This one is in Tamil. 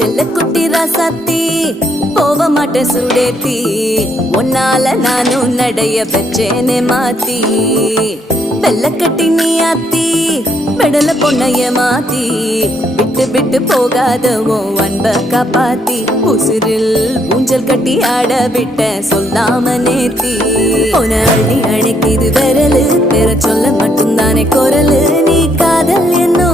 செல்ல குட்டி ராசாத்தி போவ மாட்ட சுடேத்தி உன்னால நானும் நடைய வச்சேனே மாத்தி வெள்ள கட்டி நீ ஆத்தி பெடல பொண்ணைய மாத்தி விட்டு விட்டு போகாதவோ அன்ப காப்பாத்தி உசிரில் ஊஞ்சல் கட்டி ஆட விட்ட சொல்லாம நேத்தி உன அள்ளி அணைக்குது விரலு பெற சொல்ல மட்டும்தானே குரலு நீ காதல் என்ன